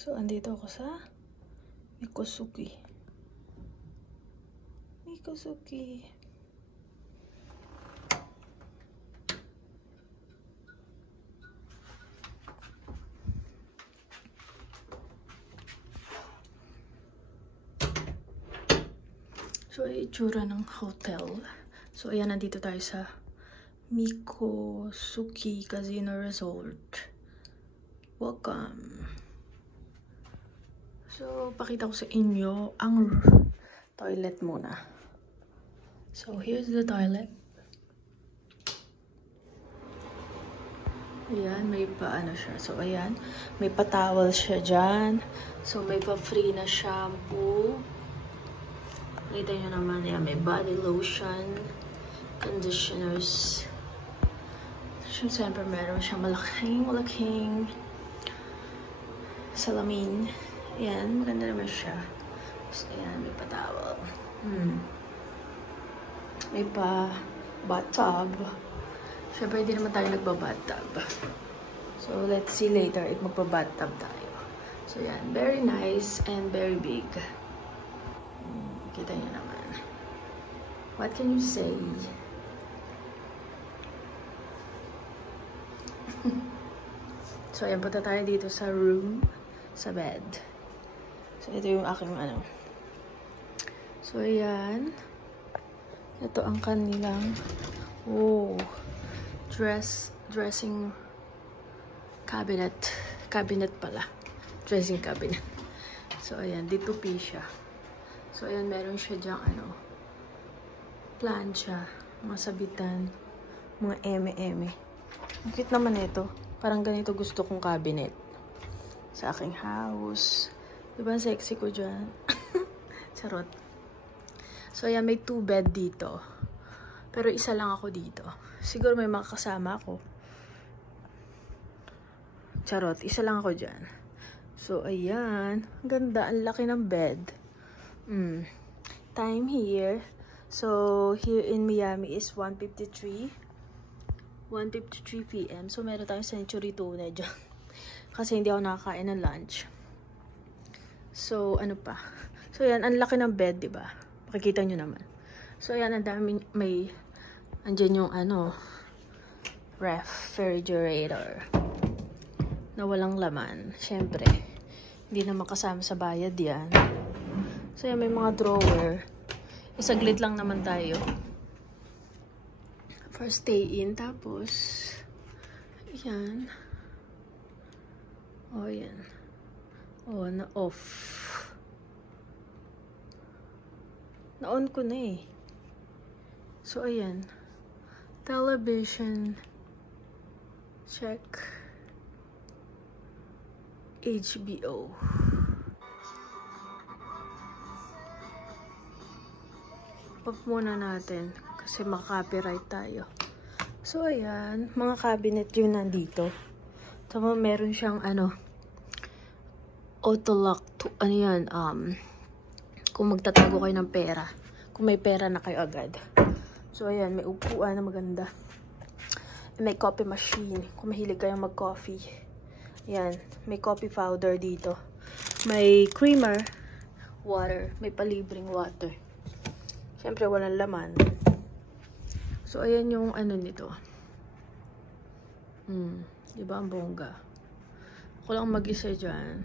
So, andito ako sa Mikosuki. Mikosuki. So, itsura ng hotel. So, ayan, nandito tayo sa Mikosuki Casino Resort. Welcome! So, pakita ko sa inyo ang toilet muna. So, here's the toilet. Ayan, may pa ano siya. So, ayan, may pa-towel siya dyan. So, may pa-free na shampoo. Kita nyo naman, yan, may body lotion, conditioners. Siyempre, meron siyang malaking salamin. Ayan, maganda naman siya. So, ayan, may pa-towel. May pa-bathtub. Siyempre, hindi naman tayo nagba-bathtub. So, let's see later if magpa-bathtub tayo. So, ayan, very nice and very big. Kita nyo naman. What can you say? So, ayan, punta tayo dito sa room, sa bed. So, ito yung aking ano. So, ayan. Ito ang kanilang, dressing cabinet. Cabinet pala. Dressing cabinet. So, ayan, dito siya. So, ayan, meron siya dyang, ano, plancha, mga sabitan, mga eme-eme. Ang cute naman ito. Parang ganito gusto kong cabinet sa aking house. Diba, sexy ko dyan? Charot. So, ayan, may 2 bed dito. Pero isa lang ako dito. Siguro may makakasama ako. Charot, isa lang ako dyan. So, ayan. Ang ganda, ang laki ng bed. Time here. So, here in Miami is 1:53 p.m. So, meron tayong century tuna dyan. Kasi hindi ako nakakain ng lunch. So, ano pa? So, yan. Ang laki ng bed, diba? Makikita nyo naman. So, yan. Ang daming may andyan yung, ano, refrigerator. Na walang laman. Siyempre, hindi naman kasama sa bayad yan. So, yan. May mga drawer. Isaglit lang naman tayo. For stay in. Tapos, yan. Oh, yan. Oh, na-off. Na-on ko na eh. So, ayan. Television. Check. HBO. Off muna natin. Kasi maka-copyright tayo. So, ayan. Mga cabinet yun nandito. Tama, meron siyang, ano, auto-lock to, ano yan, kung magtatago kayo ng pera. Kung may pera na kayo agad. So, ayan, may upuan na maganda. May coffee machine. Kung mahilig kayong mag-coffee. Ayan, may coffee powder dito. May creamer, water. May palibreng water. Siyempre, walang laman. So, ayan yung ano nito. Diba ang bongga? Ako lang mag-isa dyan.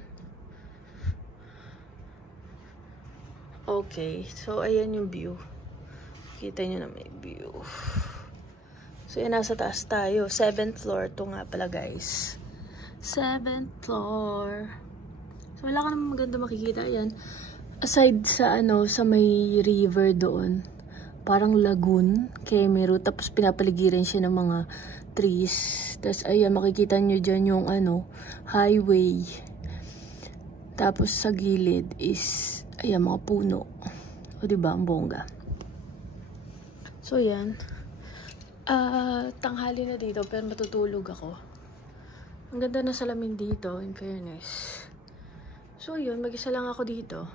Okay. So, ayan yung view. Kita nyo na may view. So, yan. Nasa taas tayo. 7th floor. Ito nga pala, guys. 7th floor. So, wala ka naman maganda makikita. Ayan. Aside sa, ano, sa may river doon. Parang lagoon. Kemero. Tapos, pinapaligiran siya ng mga trees. Tapos, ayan, makikita nyo dyan yung, ano, highway. Tapos, sa gilid is, ayan, mga puno. O, diba? Ang bongga. So, ayan. Tanghali na dito, pero matutulog ako. Ang ganda na salamin dito, in fairness. So, yun, mag-isa lang ako dito.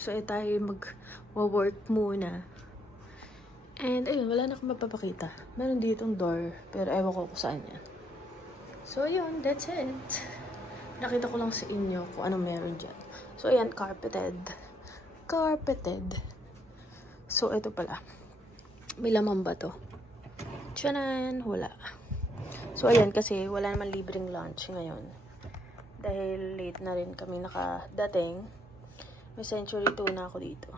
So, tayo mag-work muna. And, ayun, wala na akong mapapakita. Meron ditong door, pero ewan ko kung saan yan. So, yun. That's it. Nakita ko lang sa inyo kung ano meron dyan. So, ayan. Carpeted. Carpeted. So, ito pala. May laman ba to? Tiyanan! Wala. So, ayan. Kasi wala naman libreng lunch ngayon. Dahil late na rin kami nakadating. May Century 2 na ako dito.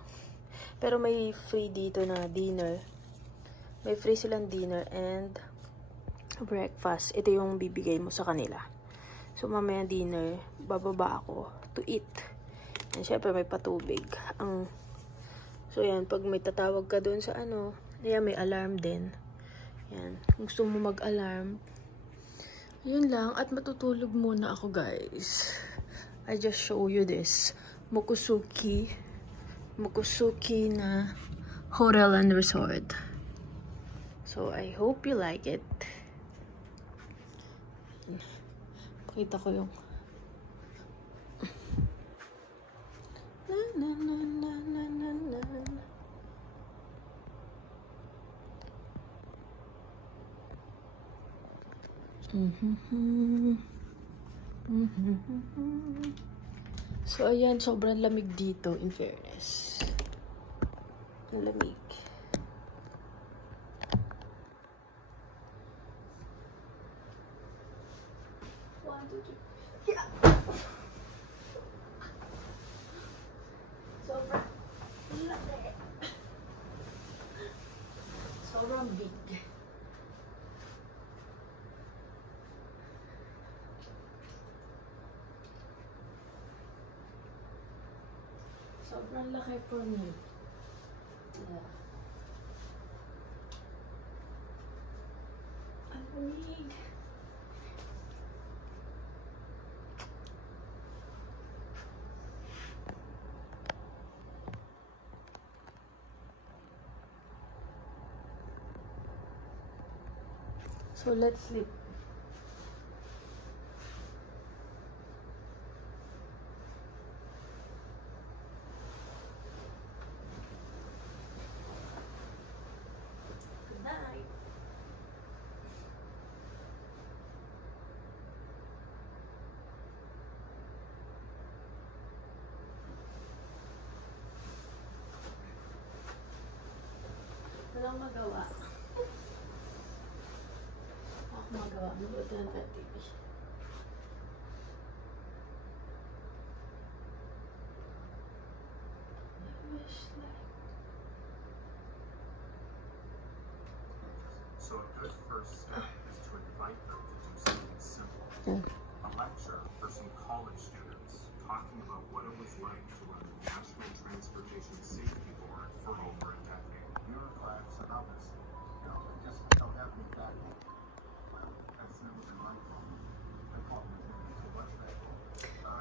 Pero may free dito na dinner. May free silang dinner and breakfast. Ito yung bibigay mo sa kanila. So, mamaya dinner, bababa ako to eat. And syempre, may patubig. So, yan. Pag may tatawag ka dun sa ano, ayan, may alarm din. Yan. Kung gusto mo mag-alarm. Yun lang. At matutulog muna ako, guys. I just show you this. Mokusuki na hotel and resort. So, I hope you like it. Pakita ko yung So, ayan, sobrang lamig dito, in fairness. Ang lamig. Yeah. Sobrang big. Sobrang laki for me. Yeah. Ang lamig. So let's sleep. Good night. Walang magawa. Magawa mo ba ito ng TV? So a good first step is to invite them to do something simple. A lecture for some college students talking about what it was like to run the National Transportation Safety Board for over a decade. Bureaucrats and others, just don't have any backing.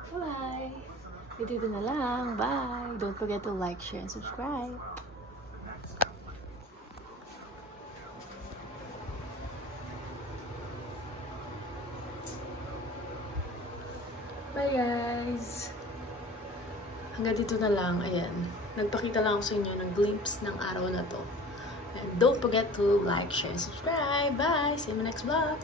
Bye! Dito na lang. Bye! Don't forget to like, share, and subscribe. Bye, guys! Hanggang dito na lang. Ayan. Nagpakita lang ako sa inyo ng glimpse ng araw na to. And don't forget to like, share, and subscribe. Bye! See you in my next vlog!